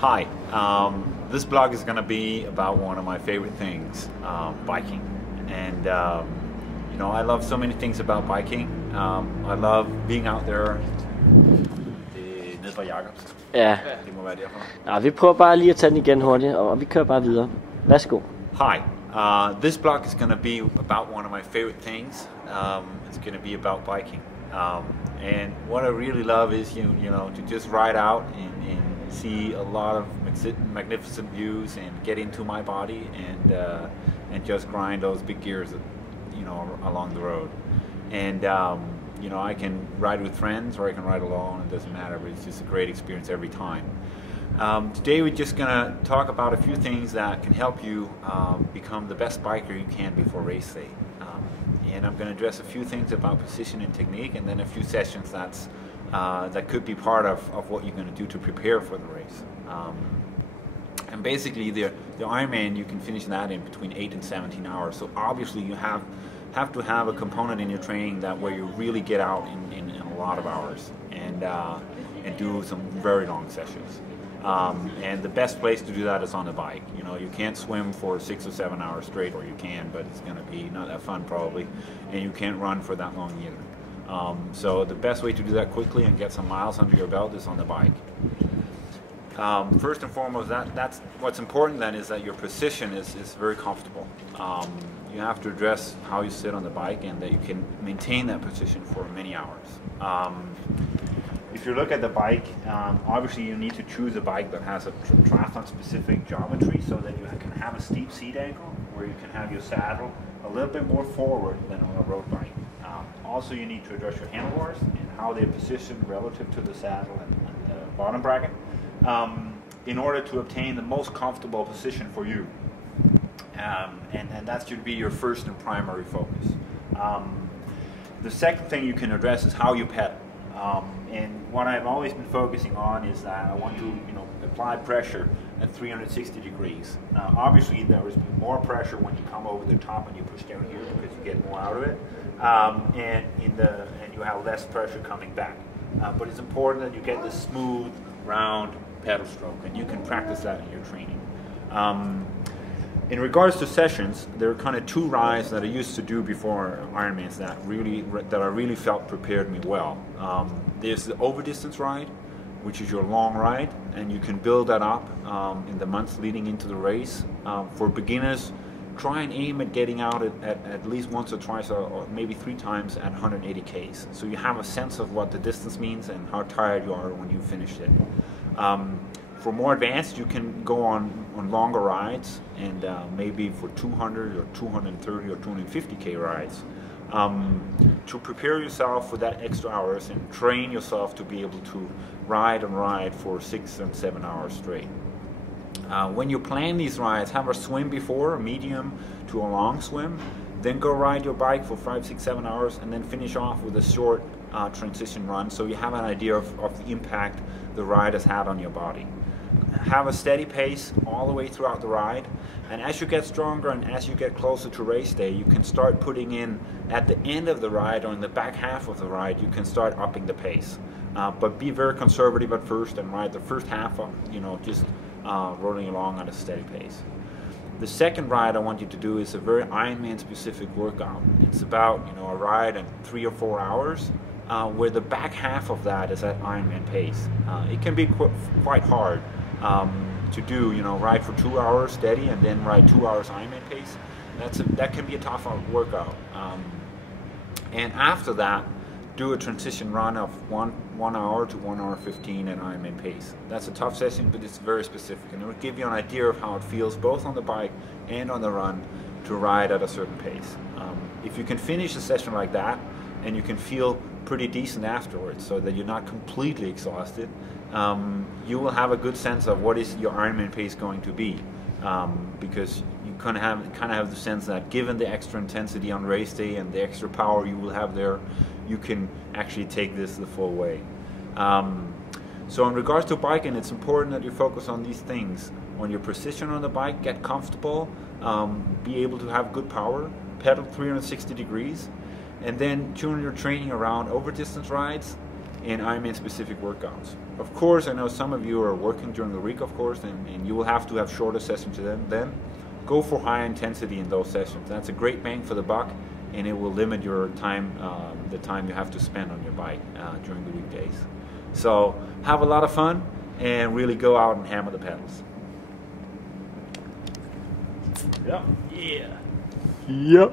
Hi, this blog is going to be about one of my favorite things, biking. And you know, I love so many things about biking. I love being out there. Det ned fra Jacobs. Ja. Det må være derfor. Nej, vi prøver bare lige at tage den igen hurtigt, og vi kører bare videre. Værsgo. Hi, this blog is going to be about one of my favorite things. It's going to be about biking. And what I really love is you know to just ride out and see a lot of magnificent views and get into my body and just grind those big gears, along the road. And you know, I can ride with friends or I can ride alone. It doesn't matter, but it's just a great experience every time. Today we're just gonna talk about a few things that can help you become the best biker you can before race day. And I'm going to address a few things about position and technique, and then a few sessions that could be part of what you're going to do to prepare for the race. And basically the Ironman, you can finish that in between 8 and 17 hours. So obviously you have to have a component in your training that where you really get out in a lot of hours and do some very long sessions. And the best place to do that is on the bike. You know, you can't swim for 6 or 7 hours straight, or you can, but it's going to be not that fun probably, and you can't run for that long either. So the best way to do that quickly and get some miles under your belt is on the bike. First and foremost, that's what's important then is that your position is very comfortable. You have to address how you sit on the bike and that you can maintain that position for many hours. If you look at the bike, obviously you need to choose a bike that has a triathlon specific geometry so that you can have a steep seat angle where you can have your saddle a little bit more forward than on a road bike. Also you need to address your handlebars and how they're positioned relative to the saddle and the bottom bracket in order to obtain the most comfortable position for you. And that should be your first and primary focus. The second thing you can address is how you pedal. And what I've always been focusing on is that I want to, apply pressure at 360 degrees. Now, obviously, there is more pressure when you come over the top and you push down here because you get more out of it, and you have less pressure coming back. But it's important that you get this smooth, round pedal stroke, and you can practice that in your training. In regards to sessions, there are kind of two rides that I used to do before Ironmans that I really felt prepared me well. There's the over distance ride, which is your long ride, and you can build that up in the months leading into the race. For beginners, try and aim at getting out at least once or twice or maybe 3 times at 180 Ks. So you have a sense of what the distance means and how tired you are when you finished it. For more advanced, you can go on longer rides and maybe for 200 or 230 or 250K rides to prepare yourself for that extra hours and train yourself to be able to ride for 6 and 7 hours straight. When you plan these rides, have a swim before, a medium to a long swim, then go ride your bike for 5, 6, 7 hours and then finish off with a short transition run so you have an idea of the impact the ride has had on your body. Have a steady pace all the way throughout the ride, and as you get stronger and as you get closer to race day, you can start putting in at the end of the ride or in the back half of the ride, you can start upping the pace. But be very conservative at first and ride the first half of, just rolling along at a steady pace. The second ride I want you to do is a very Ironman specific workout. It's about a ride in 3 or 4 hours where the back half of that is at Ironman pace. It can be quite hard to do, ride for 2 hours steady and then ride 2 hours Ironman pace. That can be a tough workout. And after that, do a transition run of 1 hour to 1 hour 15 at Ironman pace. That's a tough session, but it's very specific, and it will give you an idea of how it feels both on the bike and on the run to ride at a certain pace. If you can finish a session like that, and you can feel pretty decent afterwards so that you're not completely exhausted, you will have a good sense of what is your Ironman pace going to be, because you kind of have the sense that given the extra intensity on race day and the extra power you will have there, you can actually take this the full way. So in regards to biking, it's important that you focus on these things. On your position on the bike, get comfortable, be able to have good power, pedal 360 degrees, and then tune your training around over distance rides and Ironman specific workouts. Of course, I know some of you are working during the week, of course, and you will have to have shorter sessions to them. Then go for high intensity in those sessions. That's a great bang for the buck, and it will limit your time, the time you have to spend on your bike during the weekdays. So have a lot of fun and really go out and hammer the pedals. Yeah. Yeah. Yep.